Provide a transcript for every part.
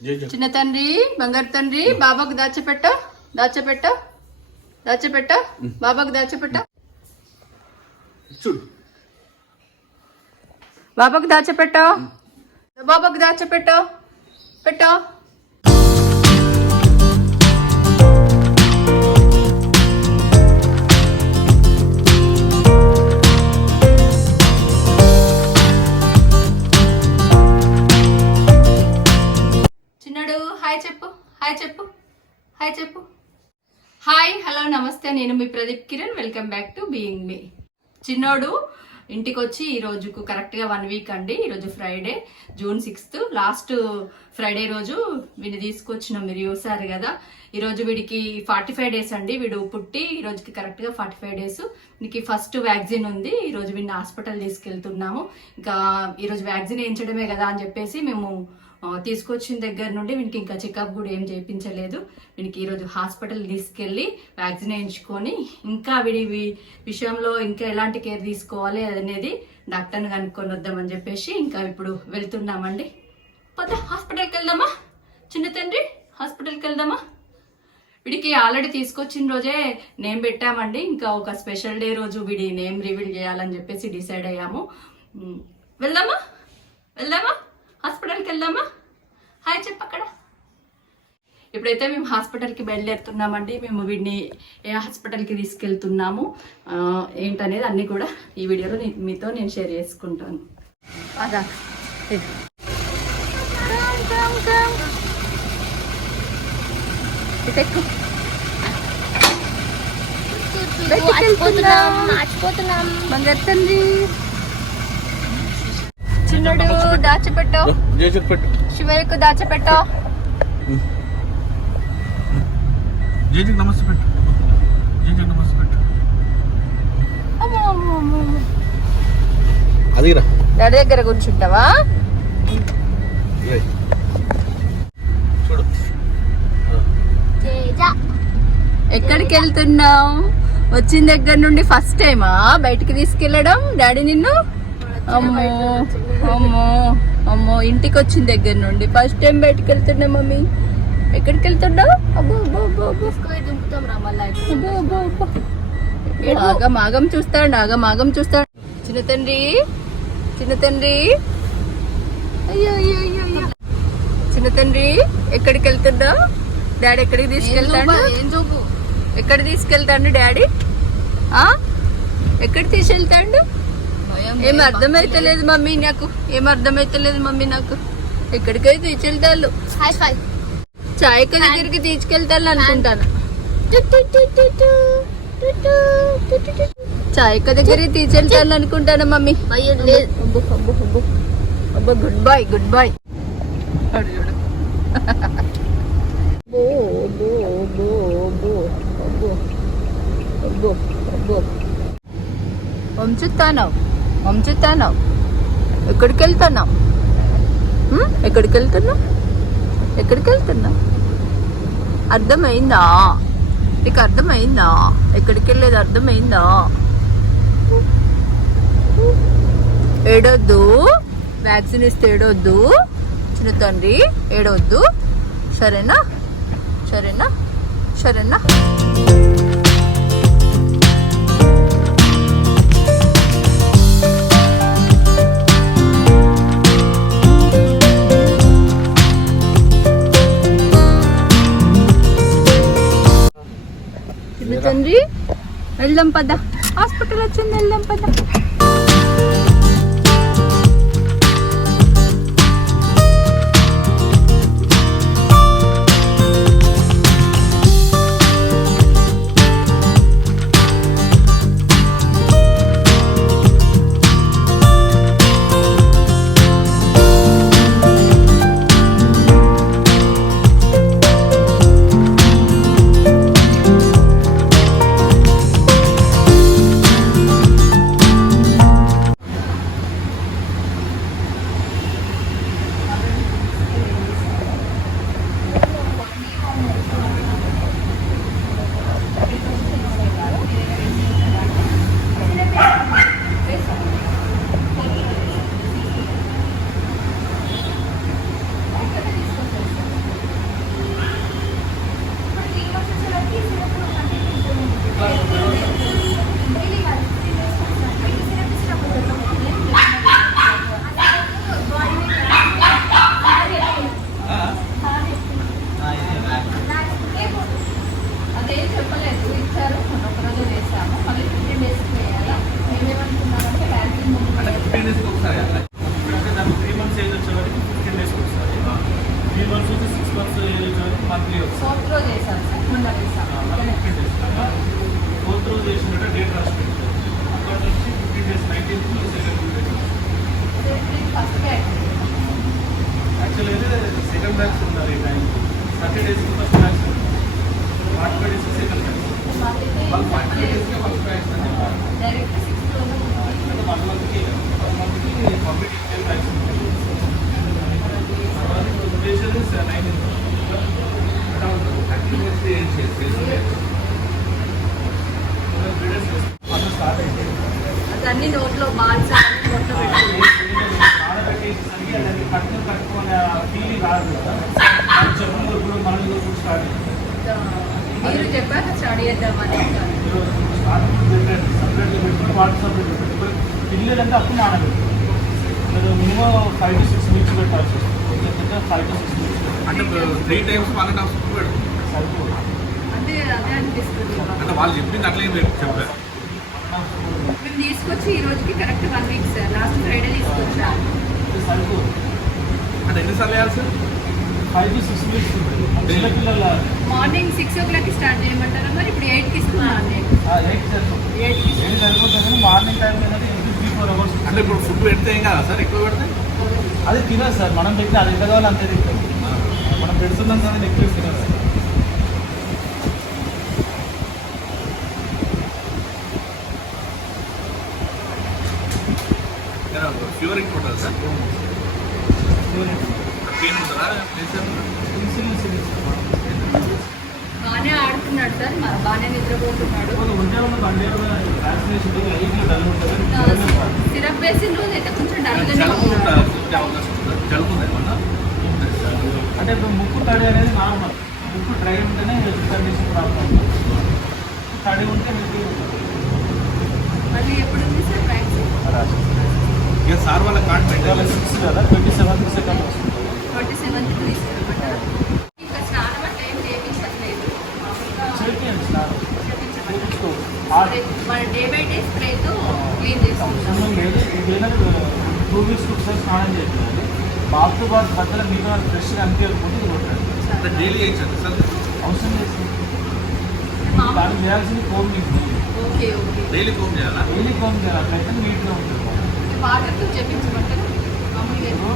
చిన్న తండ్రి బంగారు తండ్రి బాబాకు దాచిపెట్ట దాచిపెట్ట దాచిపెట్ట బాబాకు దాచిపెట్ట చూడు బాబాకు దాచిపెట్ట బాబాకు దాచిపెట్ట పెట్ట చిన్నడు హాయ్ చెప్పు హాయ్ చెప్పు హాయ్ చెప్పు హాయ్ హలో నమస్తే నేను మీ Pradeep Kiran welcome back to being me. చిన్నోడు ఇంటికి వచ్చి ఈ రోజుకు కరెక్ట్గా 1 వీక్ అండి. ఈరోజు Friday June 6th last Friday రోజు వీడిని తీసుకొచ్చినాం, మీరు చూసారు కదా. ఈరోజు వీడికి 45 days అండి. వీడు పుట్టి ఈ రోజుకి కరెక్ట్గా 45 days. వీడికి ఫస్ట్ వ్యాక్సిన్ ఉంది. ఈరోజు వీడిని హాస్పిటల్ తీసుకెళ్తున్నాము. ఇంకా ఈరోజు వ్యాక్సిన్ వేయించడమే కదా అని చెప్పేసి మేము తీసుకొచ్చిన దగ్గర నుండి వీనికి ఇంకా చెకప్ కూడా ఏం చేయించలేదు. వీనికి ఈరోజు హాస్పిటల్ తీసుకెళ్ళి వ్యాక్సిన్ వేయించుకొని ఇంకా వీడి విషయంలో ఇంకా ఎలాంటి కేర్ తీసుకోవాలి అనేది డాక్టర్ని కనుక్కొని వద్దామని చెప్పేసి ఇంకా ఇప్పుడు వెళ్తున్నామండి. పద హాస్పిటల్కి వెళ్దామా చిన్న తండ్రి, హాస్పిటల్కి వెళ్దామా. వీడికి ఆల్రెడీ తీసుకొచ్చిన రోజే నేమ్ పెట్టామండి. ఇంకా ఒక స్పెషల్ డే రోజు వీడి నేమ్ రివీల్ చేయాలని చెప్పేసి డిసైడ్ అయ్యాము. వెళ్దామా వెళ్దామా హాస్పిటల్కి వెళ్దామా. హాయ్ చెప్పు అక్కడ. ఇప్పుడైతే మేము హాస్పిటల్కి బయలుదేరుతున్నామండి. మేము వీడిని ఏ హాస్పిటల్కి తీసుకెళ్తున్నాము ఏంటనేది అన్నీ కూడా ఈ వీడియోలో మీతో నేను షేర్ చేసుకుంటాను. అదా బంగారు తండ్రి చిన్నడు దాచిపెట్టు శివయ్యకు దాచిపెట్టు. నమస్తే పెట్టు నమస్తే పెట్టు. అదిరా డాడీ దగ్గర కూర్చుంటావా. చూడు ఎక్కడికి వెళ్తున్నావు? వచ్చిన దగ్గర నుండి ఫస్ట్ టైమా బయటికి తీసుకెళ్ళడం డాడీ నిన్ను? అమ్మో అమ్మో అమ్మో, ఇంటికి వచ్చిన దగ్గర నుండి ఫస్ట్ టైం బయటకు వెళ్తున్నా మమ్మీ. ఎక్కడికి వెళ్తున్నావు? అబ్బో అబ్బో అబ్బో అబ్బో ఆగం ఆగం చూస్తాడు, ఆగం ఆగం చూస్తాడు. చిన్న తండ్రి చిన్న తండ్రి, అయ్యో అయ్యో అయ్యో అయ్యో. చిన్న తండ్రి ఎక్కడికి వెళ్తున్నావు? డాడీ ఎక్కడికి తీసుకెళ్తాడు? ఎక్కడ తీసుకెళ్తాడు డాడీ? ఎక్కడ తీసుకెళ్తాడు? ఏం అర్థమైతలేదు మమ్మీ నాకు, ఏం అర్థమైతలేదు మమ్మీ నాకు. ఎక్కడికైతే తీసుకెళ్తాను, చాయక్క దగ్గరికి తీసుకెళ్తాను అనుకుంటాను. చాయక్క దగ్గరికి తీసుకెళ్తాను అనుకుంటాను మమ్మీ. అబ్బో గుడ్ బాయ్ గుడ్ బాయ్. వంచుతాను వంచుతాను. ఎక్కడికి వెళ్తున్నావు? ఎక్కడికి వెళ్తున్నావు? ఎక్కడికి వెళ్తున్నావు? అర్థమైందా నీకు? అర్థమైందా ఎక్కడికి వెళ్ళేది? అర్థమైందా? ఏడొద్దు, వ్యాక్సిన్ ఇస్తే ఏడొద్దు చిన్న తండ్రి, ఏడవద్దు. సరేనా సరేనా సరేనా. తండ్రి వెళ్దాం పద, హాస్పిటల్ వచ్చింది వెళ్దాం పద. వాళ్ళు 5 డేస్కే ఫస్ట్ ప్రైస్ అని చెప్పారు. డైరెక్ట్ 6,000 అంటే 1 మంత్కి కంప్లీట్ ఇచ్చే ప్రైస్ ఉంటుంది. ఫేషియల్ ఇస్ 9 స్టార్ట్ అయితే అన్ని నోట్లో బాల్స్ అన్ని నోట్లో పెట్టుకుంటాం. ఆడబెట్టేసరికి అది కట్టుకునే ఫీలింగ్ రాదు కదా. చెప్పు ఇప్పుడు మనం స్టార్ట్ మీరు చెప్పాక స్టడీ చేద్దామని సపరేట్గా పెట్టుకుని వాటర్ సపరేట్ పెట్టుకుని పిల్లలంటే అప్పుడు నానబెట్టు మీరు మినిమం 5 to 6 minutes పెట్టాల్సి వస్తుంది. కొంచెం 5 to 6 minutes అంటే 3 times 1.5 స్పూన్ పెడుతుంది. సరిపోదు. అంటే అదే అనిపిస్తుంది. అంటే వాళ్ళు చెప్పింది అట్లే మీరు చెప్పారు. మేము తీసుకొచ్చి ఈ రోజుకి correct 1 week sir. Last Friday తీసుకొచ్చా. ఇది సరిపోదు. అంటే ఎన్నిసార్లు వేయాలి సార్? 5 to 6 minutes ఉంటుంది. చిన్నపిల్లల మార్నింగ్ 6 o'clock స్టార్ట్ చేయమంటారా మరి? ఇప్పుడు 8కి ఇస్తున్నాను నేను. 8 సరిపోతుంది. 8కి 8 సరిపోతుంది కానీ మార్నింగ్ టైం అనేది 3-4 hours. అంటే ఇప్పుడు ఫుడ్ పెడితే ఏం కాదా సార్? ఎక్కువ పెడితే అది తినదు సార్. మనం పెడితే అది ఎంత కావాలి అంతే తింటాం. మనం పెడుతున్నాం కానీ ఎక్కువ తినదు. ఫీవర్ ఎక్కువ ఉంటుంది సార్. పెయిన్ ఉంటుందా? బాగానే ఆడుతున్నాడు సార్. బాగానే నిద్రపోతున్నాడు. సిరప్ వేసిన రోజు అయితే కొంచెం డల్గానే జలుబు ఉన్నాడు. జలుబు ఉందా ఏమన్నా? అంటే ఇప్పుడు ముక్కు తడి అనేది నార్మల్. ముక్కు డ్రై ఉంటేనే హెల్త్ కండిషన్ ప్రాబ్లం. తడి ఉంటే హెల్తీ ఉంటుంది. మళ్ళీ ఎప్పుడు ఉంది సార్ వ్యాక్సిన్? ఇక సార్ వాళ్ళ కార్డ్ పెట్టాలి. 6 కదా 27th సెకండ్ వస్తుంది. 27th తీసుకెళ్ళమంటారా? ఇంకా స్నానం అంటే ఏం చేయించట్లేదు. మామూలుగా చేయండి స్నానం. చేయించమంటారు. చేయించుకో. మన డే బై డే స్ప్రేతో క్లీన్ చేసుకుంటాం. అవసరం లేదు. ఇదేనా 2 weeks ఒకసారి స్నానం చేయాలి. బాత్తో బాత్ బట్టల మీద ఫ్రెష్గా అనిపించకపోతే ఇది కొట్టండి. అంటే డైలీ వేయించండి సార్. అవసరం లేదు. మామూలు దానికి చేయాల్సింది combing. Okay okay. Daily comb చేయాలా? డైలీ కోమ్ చేయాలి. అట్లయితే నీట్గా ఉంటుంది. వాటర్తో చెప్పించమంటారు మామూలుగా. ఇప్పుడు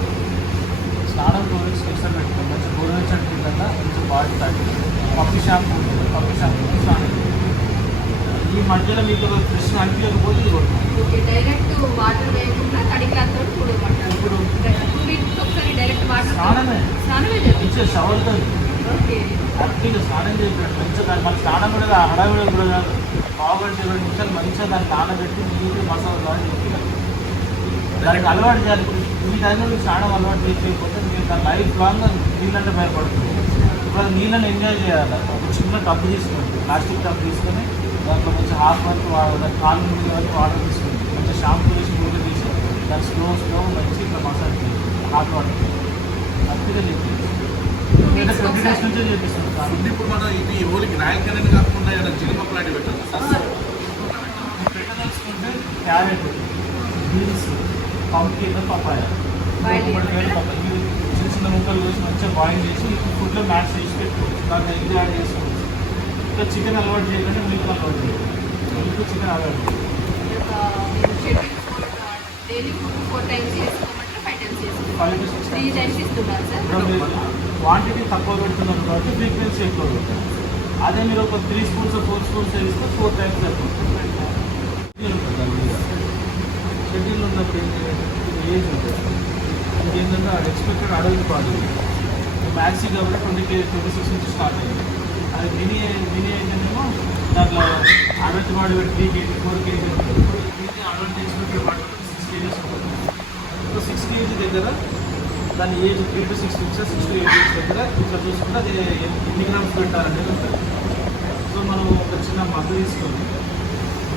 స్నానం 2 weeks ఒకసారి పెట్టుకోండి. మంచి గోరువెచ్చని కింద కొంచెం బాడీ తాగి పప్పు షాంపూ ఉంటుంది. పప్పు షాంపూ స్నానం చేయండి. ఈ మధ్యలో మీకు ఫ్రెష్గా అనిపించకపోతే ఇది కొట్టండి. ఓకే. డైరెక్ట్ వాటర్ వేయకుండా తడి క్లాత్ తోటి కూడమంటారు. ఇప్పుడు 2 weeks ఒకసారి డైరెక్ట్ వాటర్ స్నానమే స్నానమే చేస్తాం. ఇచ్చే షవర్తో ఓకే. హ్యాపీగా స్నానం చేసినట్టు మంచిగా దాన్ని మన స్నానం కూడా హడావిడి కూడా కాదు. పావుగంట 20 నిమిషాలు మంచిగా దాన్ని నానబెట్టి నీట్గా మసాలా బాగా చెప్పిన దానికి అలవాటు చేయాలి. ఈ టైంలో మీకు స్నానం అలవాటు చేయకపోతే మీరు దాని లైఫ్ లాంగ్ నీళ్ళంటే భయపడుతుంది. ఇప్పుడు అది నీళ్ళని ఎంజాయ్ చేయాలి. ఒక చిన్న టబ్బు తీసుకోండి. ప్లాస్టిక్ టబ్బు తీసుకొని దాంట్లో కొంచెం హాఫ్ వరకు దాని కాలు ముందు వరకు వాటర్ తీసుకుంది. కొంచెం షాంపూ వేసి గుడ్లు తీసి దాన్ని స్లో మంచి ఇట్లా మసాజ్ చేయాలి. హాట్ వాటర్ హ్యాపీగా చేయాలి. 20 days నుంచే చేపిస్తుంది. ఫుడ్ ఇప్పుడు మనం ఇది ఓలికి రాయలకనే కాకుండా ఏదైనా జీడిపప్పు లాంటివి పెట్టాలి సార్. పెట్టదలుచుకుంటే క్యారెట్, బీన్స్, పంకిన్, పపాయ చిన్న చిన్న ముక్కలు వేసి మంచిగా బాయిల్ చేసి ఫుడ్లో మ్యాష్ చేసి పెట్టుకోవచ్చు. దాన్ని ఎగ్ యాడ్ చేసుకోవచ్చు. ఇంకా చికెన్ అలవాటు చేయకుండా మిల్క్ అలవాటు చేయాలి. మిల్క్ చికెన్ అలవాటు చేయాలి. డైలీ 4 times చేసుకోమంటే 5 times చేసుకోమంటారు. 5 to 6 3 times ఇస్తున్నారు సార్. క్వాంటిటీ తక్కువ పెడుతున్నాం కాబట్టి ఫ్రీక్వెన్సీ ఎక్కువ పెడతాం. అదే మీరు ఒక 3 spoons 4 spoons వేస్తే 4 times సరిపోతుంది. షెడ్యూల్ ఉన్నప్పుడు ఏజ్ ఉంటుంది. ఇంకేంటంటే అది ఎక్స్పెక్టెడ్ అడవి కాదు. మ్యాక్సీ కాబట్టి 26 నుంచి స్టార్ట్ అయింది. అది మినీ అయితేనేమో దాంట్లో అడల్ట్ బాడీ 3 kg 4 kg ఉంటుంది. Mini adult expected body 6 kgs ఉంటుంది. సో 6 kg దగ్గర దాని age 3 to 6 weeks 6 to 8 weeks దగ్గర ఇట్లా చూసుకుంటే అది ఎన్ని గ్రామ్స్ పెట్టాలనేది ఉంటుంది. సో మనం ఒక చిన్న మగ్గు తీసుకొని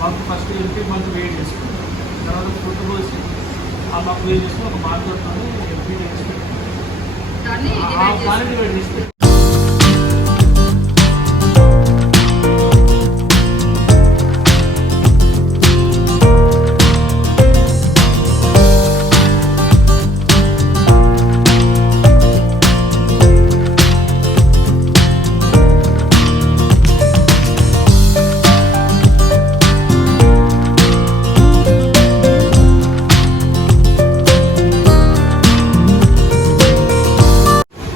మగ్గు ఫస్ట్ ఎంపీ మగ్గు వేడి చేసుకుంటాం. తర్వాత ఫుడ్ పోసి ఆ మగ్గు వేడి చేసుకుని ఒక మార్కెట్తో ఎంపీ వేసి దాన్ని పెట్టుకుంటాం. క్వాలిటీ వేడి చేసి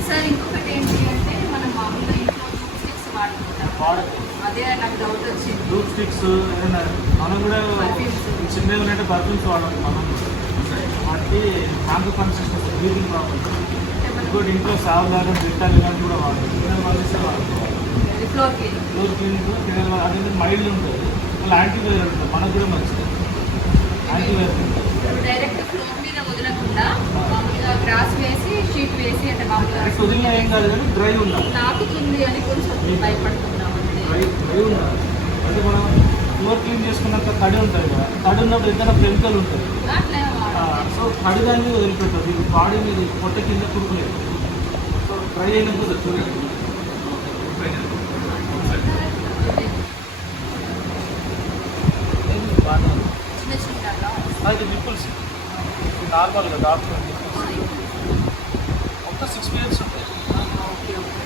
సార్ ఇంకొకటి ఏంటి అంటే వచ్చింది. లూప్ స్టిక్స్ ఏదైనా మనం కూడా Perfumes. చిన్నగా ఉన్నట్టు పర్ఫ్యూమ్స్ వాడాలి మనం వాటికి కాన్సిస్టెన్సీ బ్రీతింగ్ ప్రాబ్లమ్స్. ఇంకోటి ఇంట్లో సావలాగా జిట్టాలు ఇలాంటివి కూడా వాడాలి. కిందలు వాళ్ళేస్తే వాడుకోవాలి. ఫ్లోర్ కి ఫ్లోర్ క్లీనింగ్ కిందలు అది మైల్డ్ ఉంటుంది, మళ్ళీ యాంటీవైరల్ ఉంటుంది, మనకు కూడా మంచిది. యాంటీవైరల్ డైరెక్ట్ ఫ్లోర్ మీద వదలకుండా మామూలుగా గ్రాస్ వేసి షీట్ వేసి అంటే మామూలుగా వదిలిన ఏం కాదు కానీ డ్రై ఉండాలి. నాకుతుంది అని కొంచెం భయపడుతున్నాం అంతే. డ్రై ఉండాలి అంటే మనం ఫ్లోర్ క్లీన్ చేసుకున్నాక తడి ఉంటుంది కదా, తడి ఉన్నప్పుడు ఏదైనా కెమికల్ ఉంటుంది. అట్లా సో తడి దాన్ని వదిలిపెట్టదు, ఇది బాడీ మీద పొట్ట కింద కురుకులేదు. సో డ్రై అయినప్పుడు చూడండి చిన్న చిన్నగా అది నిప్పుల్స్ నార్మల్గా డాక్టర్ ఒక 6 minutes ఉంటాయి. Okay okay.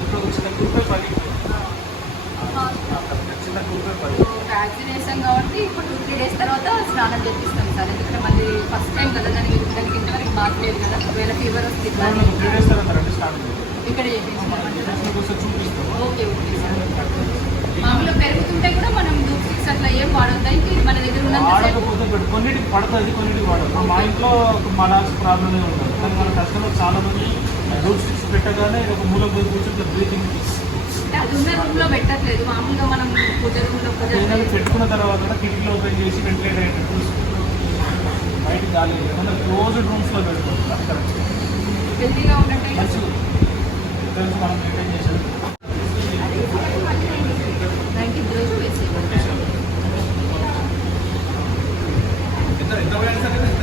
ఇప్పుడు ఒక చిన్న కుప్పే పగిలిపోయింది, చిన్న కుప్పే పగిలింది. వ్యాక్సిన్ వేసాం కాబట్టి ఇప్పుడు 2-3 days తర్వాత స్నానం చేపిస్తాం సార్. ఎందుకంటే మళ్ళీ ఫస్ట్ టైం కదా, దానికి ఇంతవరకు బాగలేదు కదా. ఒకవేళ ఫీవర్ వస్తే ఇట్లా 3 days తర్వాత రండి స్టార్ట్ చేయండి. ఇక్కడ చేపించుకోమంటారా? ఒకసారి చూపిస్తాము. Okay okay sir. మామూలుగా పెరుగుతుంటే కూడా మనం డూప్స్టిక్స్ అట్లా ఏం వాడొద్దా? ఇంక మన దగ్గర ఉన్నంత వాడకపోతే పెట్టు, కొన్నిటికి పడుతుంది, కొన్నిటికి పడదు. మా ఇంట్లో మా డాక్టర్ ప్రాబ్లమే ఉంటుంది, కానీ మన కస్టమర్ చాలా మంది రూట్ స్టిక్స్ పెట్టగానే ఒక మూల పోయి కూర్చుంటే బ్రీతింగ్ అది ఉన్న రూమ్ లో పెట్టట్లేదు. మామూలుగా మనం పూజ రూమ్ లో పూజ ఏదైనా పెట్టుకున్న తర్వాత కూడా కిటికీలో ఓపెన్ చేసి వెంటిలేట్ అయ్యేటట్టు చూసుకుంటాం. బయట గాలి ఏదైనా క్లోజ్డ్ రూమ్స్లో పెట్టుకుంటాం, అది కరెక్ట్. హెల్తీగా ఉన్నట్టే మంచిది మనం మెయింటైన్ చేసేది. 19th రోజు వేసేవాళ్ళు. ఎంత వయసు అంటే ఎంత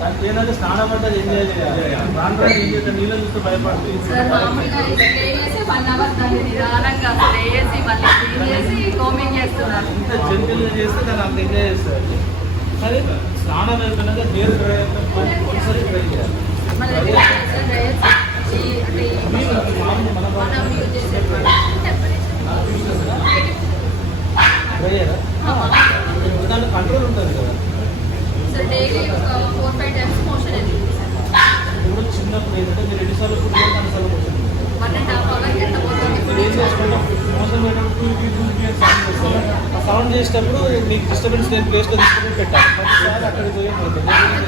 దానికి ఏంటంటే స్నానం అంటే ఎంజాయ్ చేయాలి. రాను రాను ఏం చేస్తే నీళ్ళు చూస్తే భయపడుతుంది. సార్ మామూలుగా స్టే చేసి 1 hour దాన్ని నిదానంగా స్టే చేసి మళ్ళీ క్లీన్ చేసి కోమింగ్ చేస్తున్నారు. ఇంత జెంటిల్గా చేస్తే దాన్ని అంత ఎంజాయ్ చేస్తారు. సరే స్నానం అయిపోయినాక హెయిర్ డ్రై అయిపోయిన ఒకసారి ట్రై చేయాలి. మన దగ్గర సార్ డ్రైయర్స్ అంటే మనం యూజ్ చేసే డ్రైయరా దాని కంట్రోల్ ఉంటుంది కదా. సార్ డైలీ ఒక 4-5 times మోషన్ వెళ్ళింది సార్. ఇప్పుడు చిన్నప్పుడు ఏంటంటే మీరు ఎన్నిసార్లు ఫుడ్ అన్నిసార్లు మోషన్ 1.5 hours ఎంత పోతుంది ఇప్పుడు ఏం చేసుకుంటాం, మోషన్ పోయినప్పుడు సౌండ్ చేస్తాం. ఆ సౌండ్ చేసేటప్పుడు మీకు డిస్టర్బెన్స్ లేని ప్లేస్లో తీసుకుని పెట్టాలి. ప్రతిసారి అక్కడికి పోయి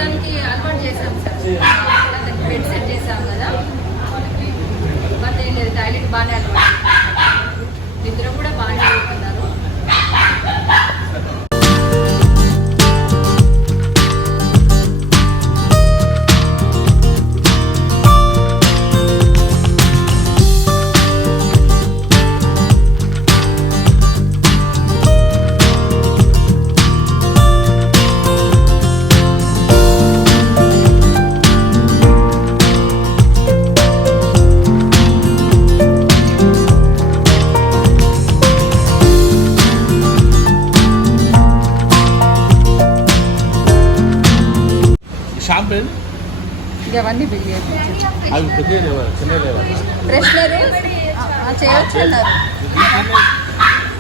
దానికి అలవాటు చేసాం సార్. దానికి బెడ్ సెట్ చేసాం కదా, బట్ ఏం లేదు, టాయిలెట్ బాగానే అలవాటు. నిద్ర కూడా బాగానే అవుతున్నారు. షాంపెన్ ఇవన్నీ బిల్ అవి పెద్ద లేవాలి, చిన్న లేవాలి. ఫ్రెషనర్ చేయొచ్చు అన్నారు.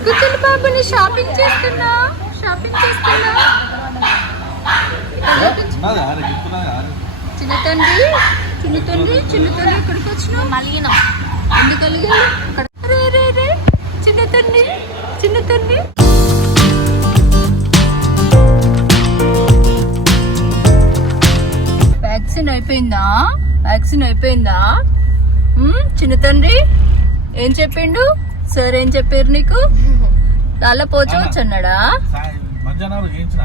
కూర్చొని బాబుని షాపింగ్ చేస్తున్నా. చిన్న తండ్రి ఇక్కడికి వచ్చిన మలిగిన ఎందుకు కలిగింది అక్కడ. రే చిన్న తండ్రి వ్యాక్సిన్ అయిపోయిందా? చిన్న తండ్రి ఏం చెప్పిండు సార్? ఏం చెప్పారు నీకు? చాలా పోచవచ్చు అన్నాడా? మధ్యాహ్నం వేయించిన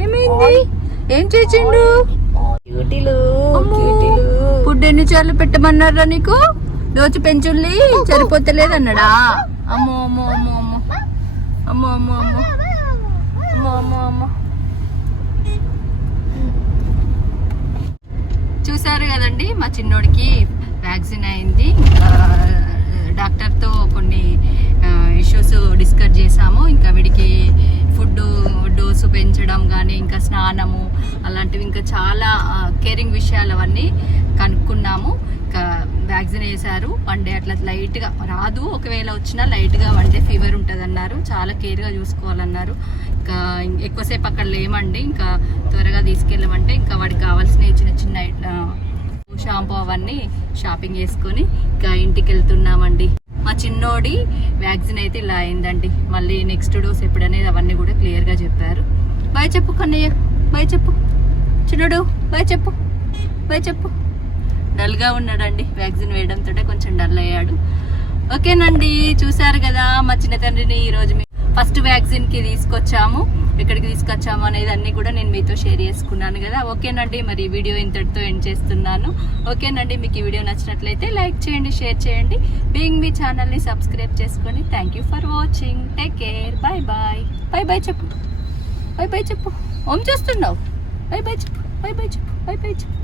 ఏమైంది? ఏం చేసిండు? ఫుడ్ ఎన్నిసార్లు పెట్టమన్నారా నీకు? రోజు పెంచుల్లి సరిపోతలేదన్నాడా? అమ్మో. చూసారు కదండి, మా చిన్నోడికి వ్యాక్సిన్ అయింది. డాక్టర్తో కొన్ని ఇష్యూస్ డిస్కస్ చేసాము. ఇంకా వీడికి ఫుడ్ డోసు పెంచడం కానీ ఇంకా స్నానము అలాంటివి ఇంకా చాలా కేరింగ్ విషయాలు అవన్నీ కనుక్కున్నాము. ఇంకా వ్యాక్సిన్ వేశారు. 1 డే అట్లా లైట్గా రాదు, ఒకవేళ వచ్చినా లైట్గా 1 డే ఫీవర్ ఉంటుంది అన్నారు. చాలా కేర్గా చూసుకోవాలన్నారు. ఇంకా ఎక్కువసేపు అక్కడ లేమండి, ఇంకా త్వరగా తీసుకెళ్ళమంటే ఇంకా వాడికి కావాల్సిన చిన్న చిన్న షాంపూ అవన్నీ షాపింగ్ చేసుకొని ఇంకా ఇంటికి వెళ్తున్నామండి. మా చిన్నోడి వ్యాక్సిన్ అయితే ఇలా అయిందండి. మళ్ళీ నెక్స్ట్ డోస్ ఎప్పుడనేది అవన్నీ కూడా క్లియర్గా చెప్పారు. బాయ్ చెప్పు కన్నయ్య, బాయ్ చెప్పు చిన్నోడు, బాయ్ చెప్పు, బాయ్ చెప్పు. డల్గా ఉన్నాడండి, వ్యాక్సిన్ వేయడంతో కొంచెం డల్ అయ్యాడు. ఓకేనండి, చూసారు కదా మా చిన్న తండ్రిని ఈరోజు ఫస్ట్ వ్యాక్సిన్కి తీసుకొచ్చాము. ఎక్కడికి తీసుకొచ్చాము అనేది అన్నీ కూడా నేను మీతో షేర్ చేసుకున్నాను కదా. ఓకేనండి, మరి ఈ వీడియో ఇంతటితో ఎండ్ చేస్తున్నాను. ఓకేనండి, మీకు ఈ వీడియో నచ్చినట్లయితే లైక్ చేయండి, షేర్ చేయండి, బీయింగ్ మీ ఛానల్ని సబ్స్క్రైబ్ చేసుకొని. Thank you for watching. Take care. Bye bye. Bye bye చెప్పు, బాయ్ బాయ్ చెప్పు. ఓం చేస్తున్నావు. బాయ్ బాయ్ చెప్పు, బాయ్ బాయ్ చెప్పు, బాయ్ బాయ్ చెప్పు.